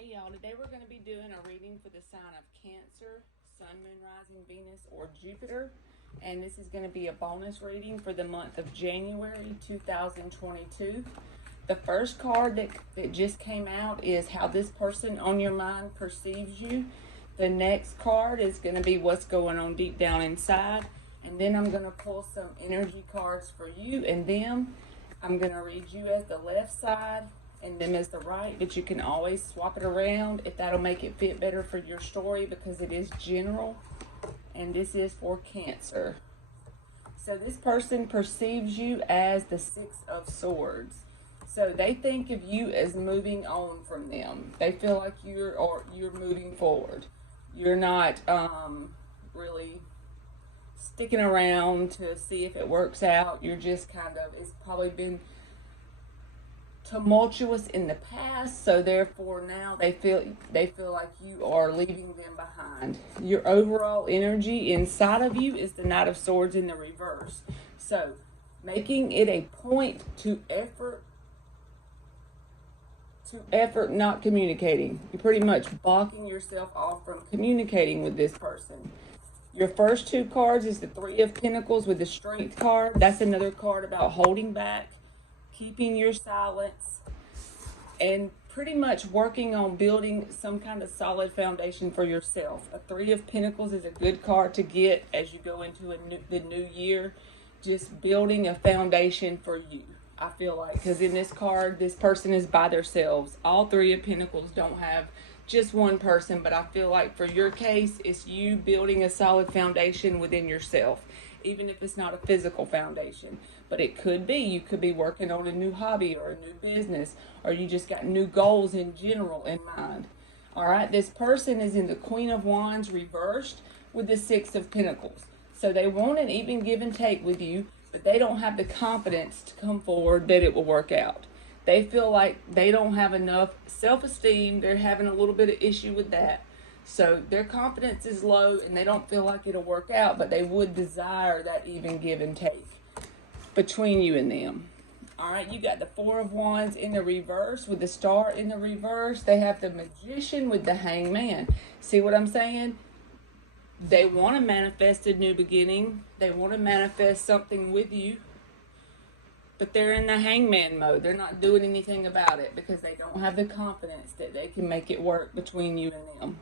Hey y'all, today we're going to be doing a reading for the sign of Cancer, Sun, Moon, Rising, Venus, or Jupiter. And this is going to be a bonus reading for the month of January 2022. The first card that just came out is how this person on your mind perceives you. The next card is going to be what's going on deep down inside. And then I'm going to pull some energy cards for you and them. I'm going to read you as the left side and them as the right, but you can always swap it around if that'll make it fit better for your story, because it is general. And this is for Cancer. So this person perceives you as the Six of Swords. So they think of you as moving on from them. They feel like you're moving forward. You're not really sticking around to see if it works out. You're just it's probably been tumultuous in the past, so therefore now they feel like you are leaving them behind. Your overall energy inside of you is the Knight of Swords in the reverse. So making it a point to effort not communicating. You're pretty much blocking yourself off from communicating with this person. Your first two cards is the Three of Pentacles with the Strength card. That's another card about holding back, keeping your silence, and pretty much working on building some kind of solid foundation for yourself. A Three of Pentacles is a good card to get as you go into the new year, just building a foundation for you. I feel like, because in this card, this person is by themselves. All Three of Pentacles don't have just one person, but I feel like for your case, it's you building a solid foundation within yourself, even if it's not a physical foundation. But it could be, you could be working on a new hobby or a new business, or you just got new goals in general in mind. All right, this person is in the Queen of Wands reversed with the Six of Pentacles. So they want an even give and take with you, but they don't have the confidence to come forward that it will work out. They feel like they don't have enough self-esteem. They're having a little bit of issue with that. So their confidence is low and they don't feel like it'll work out, but they would desire that even give and take between you and them. All right, you got the Four of Wands in the reverse with the Star in the reverse. They have the Magician with the Hangman. See what I'm saying? They want to manifest a new beginning. They want to manifest something with you, but they're in the Hangman mode. They're not doing anything about it because they don't have the confidence that they can make it work between you and them.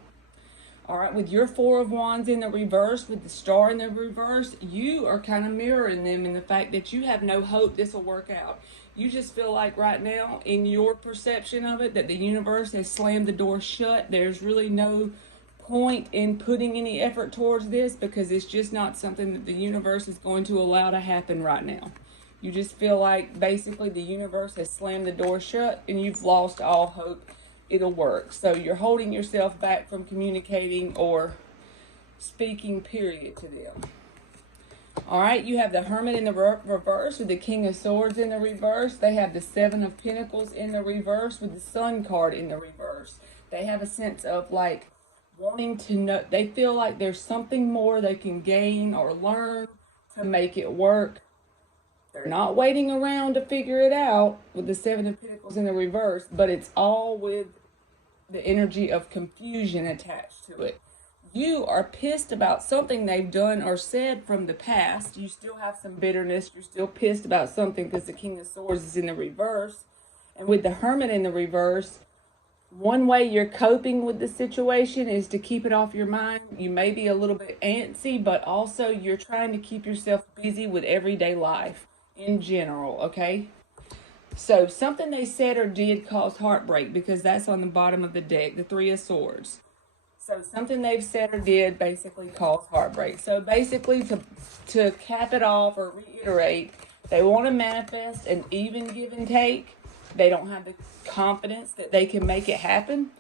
All right, with your Four of Wands in the reverse, with the Star in the reverse, you are kind of mirroring them in the fact that you have no hope this will work out. You just feel like right now, in your perception of it, that the universe has slammed the door shut. There's really no point in putting any effort towards this because it's just not something that the universe is going to allow to happen right now. You just feel like basically the universe has slammed the door shut and you've lost all hope it'll work. So you're holding yourself back from communicating or speaking, period, to them. All right, you have the Hermit in the reverse with the King of Swords in the reverse. They have the Seven of Pentacles in the reverse with the Sun card in the reverse. They have a sense of like wanting to know. They feel like there's something more they can gain or learn to make it work. They're not waiting around to figure it out with the Seven of Pentacles in the reverse, but it's all with the energy of confusion attached to it. You are pissed about something they've done or said from the past. You still have some bitterness. You're still pissed about something because the King of Swords is in the reverse. And with the Hermit in the reverse, one way you're coping with the situation is to keep it off your mind. You may be a little bit antsy, but also you're trying to keep yourself busy with everyday life in general, okay? So something they said or did caused heartbreak, because that's on the bottom of the deck, the Three of Swords. So something they've said or did basically caused heartbreak. So basically, to cap it off or reiterate, they want to manifest an even give and take. They don't have the confidence that they can make it happen.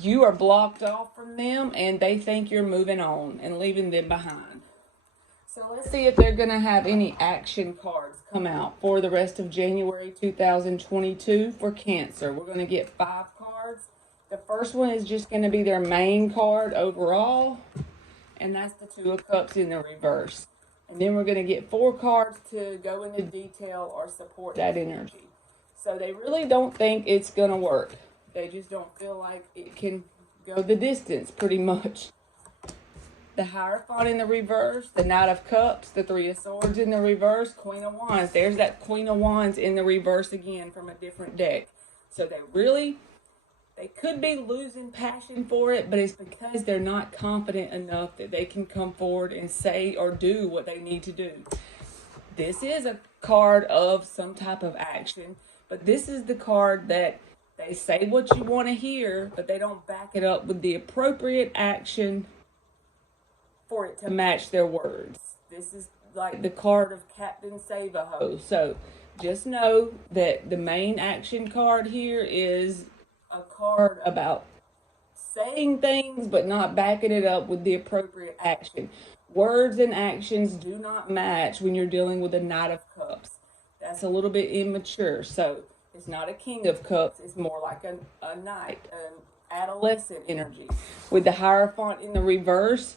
You are blocked off from them and they think you're moving on and leaving them behind. So let's see if they're going to have any action cards come out for the rest of January 2022 for Cancer. We're going to get 5 cards. The first one is just going to be their main card overall, and that's the Two of Cups in the reverse. And then we're going to get 4 cards to go into detail or support that energy. So they really don't think it's going to work. They just don't feel like it can go the distance, pretty much. The Hierophant in the reverse, the Knight of Cups, the Three of Swords in the reverse, Queen of Wands. There's that Queen of Wands in the reverse again from a different deck. So they could be losing passion for it, but it's because they're not confident enough that they can come forward and say or do what they need to do. This is a card of some type of action, but this is the card that they say what you want to hear, but they don't back it up with the appropriate action for it to match their words. This is like the card of Captain Save-A-Ho. So just know that the main action card here is a card about saying things but not backing it up with the appropriate action. Words and actions do not match when you're dealing with a Knight of Cups. That's a little bit immature. So it's not a King of Cups. It's more like a knight, an adolescent energy. With the Hierophant in the reverse,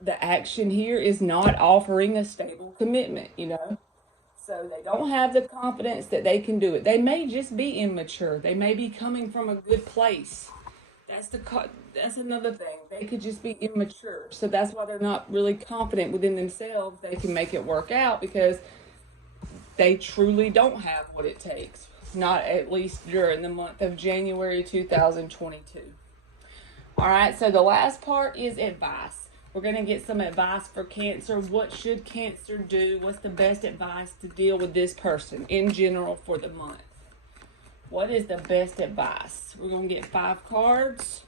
the action here is not offering a stable commitment, So they don't have the confidence that they can do it. They may just be immature. They may be coming from a good place. That's another thing. They could just be immature. So that's why they're not really confident within themselves. They can make it work out because they truly don't have what it takes. Not at least during the month of January 2022. All right, so the last part is advice. We're going to get some advice for Cancer. What should Cancer do? What's the best advice to deal with this person in general for the month? What is the best advice? We're going to get 5 cards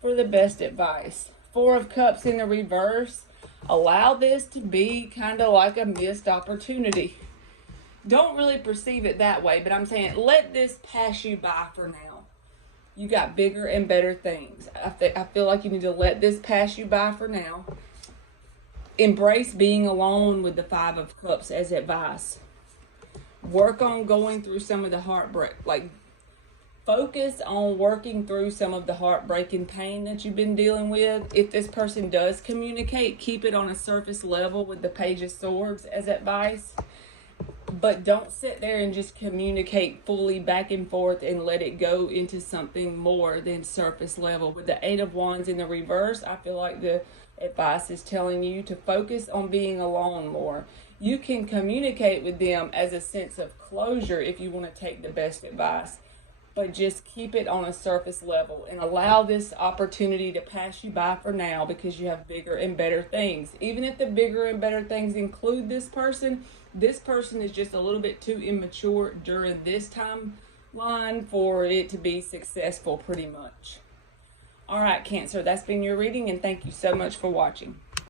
for the best advice. 4 of Cups in the reverse. Allow this to be kind of like a missed opportunity. Don't really perceive it that way, but I'm saying let this pass you by for now. You got bigger and better things. I feel like you need to let this pass you by for now. Embrace being alone with the 5 of Cups as advice. Work on going through some of the heartbreak. Focus on working through some of the heartbreaking pain that you've been dealing with. If this person does communicate, keep it on a surface level with the Page of Swords as advice. But don't sit there and just communicate fully back and forth and let it go into something more than surface level. With the 8 of Wands in the reverse, I feel like the advice is telling you to focus on being alone more. You can communicate with them as a sense of closure if you want to take the best advice, but just keep it on a surface level and allow this opportunity to pass you by for now because you have bigger and better things. Even if the bigger and better things include this person is just a little bit too immature during this timeline for it to be successful pretty much. All right, Cancer, that's been your reading, and thank you so much for watching.